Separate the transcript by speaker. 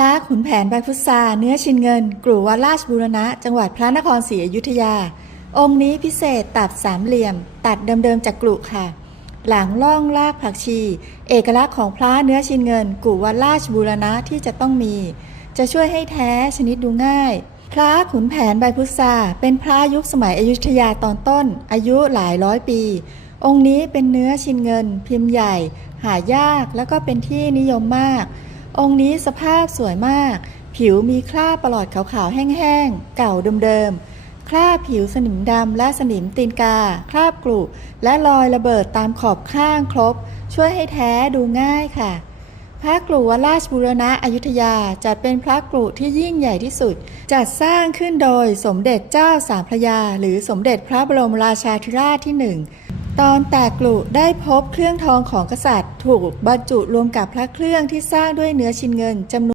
Speaker 1: พระขุนแผนใบพุทราเนื้อชินเงินกรุวัดราชบูรณะ จังหวัดพระนครศรีอยุธยา องค์นี้พิเศษตัดสามเหลี่ยม ตัดเดิมๆจากกรุค่ะ หลังล่องลากผักชี เอกลักษณ์ของพระเนื้อชินเงินกลุ่วัดราชบูรณะที่จะต้องมี จะช่วยให้แท้ชนิดดูง่ายพระขุนแผนใบพุทราเป็นพระยุคสมัยอยุธยาตอนต้น อายุหลายร้อยปี องค์นี้เป็นเนื้อชินเงิน พิมพ์ใหญ่ หายากแล้วก็เป็นที่นิยมมาก องค์นี้สภาพสวยมาก ผิวมีคราบปลอดขาวๆแห้งๆ เก่าเดิมๆ คราบผิวสนิมดำและสนิมตีนกา คราบกรุและรอยระเบิดตามขอบข้างครบ ช่วยให้แท้ดูง่ายค่ะ พระกรุวัดราชบูรณะอยุธยาจัดเป็นพระกรุที่ยิ่งใหญ่ที่สุด จัดสร้างขึ้นโดยสมเด็จเจ้าสามพระยา หรือสมเด็จพระบรมราชาธิราชที่หนึ่ง ตอนแตกกลุได้พบเครื่องทองของกษัตริย์ ถูกบรรจุรวมกับพระเครื่องที่สร้างด้วยเนื้อชินเงินจำนวน